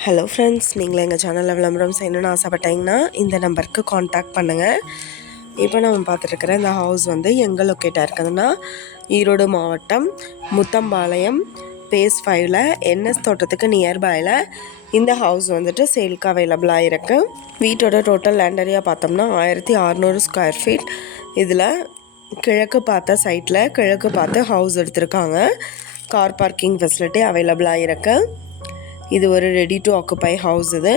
Hello friends நீங்களும் எங்கள் சேனலில் விளம்பரம் செய்யணும்னு ஆசைப்பட்டீங்கன்னா இந்த நம்பருக்கு காண்டாக்ட் பண்ணுங்கள் இப்போ நம்ம பார்த்துட்ருக்குற இந்த ஹவுஸ் வந்து எங்கே லொக்கேட்டாக இருக்குதுன்னா ஈரோடு மாவட்டம் முத்தம்பாளையம் பேஸ் ஃபைவ்ல என்எஸ் தோட்டத்துக்கு நியர்பையில் இந்த ஹவுஸ் வந்துட்டு சேல்க்கு அவைலபிளாக இருக்குது வீட்டோட டோட்டல் லேண்ட் ஏரியா பார்த்தோம்னா ஆயிரத்தி அறநூறு ஸ்கொயர் ஃபீட் இதில் கிழக்கு பார்த்த சைட்டில் கிழக்கு பார்த்து ஹவுஸ் எடுத்திருக்காங்க. கார் பார்க்கிங் ஃபெசிலிட்டி அவைலபிளாக இருக்குது இது ஒரு ரெடி டு ஆக்குப்பை ஹவுஸ் இது.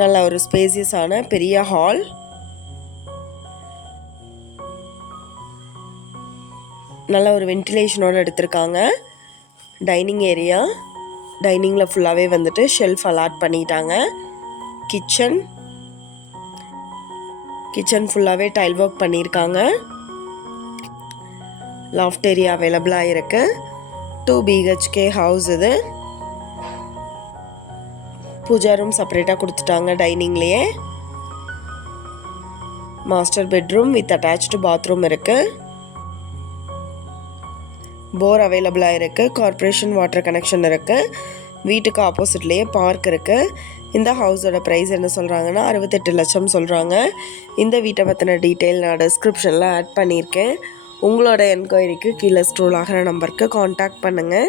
நல்ல ஒரு ஸ்பேசியஸான பெரிய ஹால் நல்ல ஒரு வென்டிலேஷனோடு எடுத்திருக்காங்க. டைனிங் ஏரியா டைனிங்கில் ஃபுல்லாகவே வந்துட்டு ஷெல்ஃப் அலாட் பண்ணிட்டாங்க. கிச்சன் கிச்சன் ஃபுல்லாகவே டைல் ஒர்க் பண்ணியிருக்காங்க லாஃப்ட் ஏரியா அவைலபிளாக இருக்குது டூ பிஹெச்கே ஹவுஸ் இது. பூஜா ரூம் செப்பரேட்டாக கொடுத்துட்டாங்க டைனிங்லேயே master bedroom with attach bathroom இருக்குது போர் அவைலபிளாக இருக்குது கார்ப்பரேஷன் வாட்டர் கனெக்ஷன் இருக்குது வீட்டுக்கு ஆப்போசிட்லேயே பார்க் இருக்குது இந்த ஹவுஸோட ப்ரைஸ் என்ன சொல்கிறாங்கன்னா அறுபத்தெட்டு லட்சம் சொல்கிறாங்க இந்த வீட்டை பற்றின டீட்டெயில் நான் டிஸ்கிரிப்ஷனில் ஆட் பண்ணியிருக்கேன். உங்களோட என்கொயரிக்கு கீழே ஸ்ட்ரோல் ஆகிற நம்பருக்கு காண்டாக்ட் பண்ணுங்கள்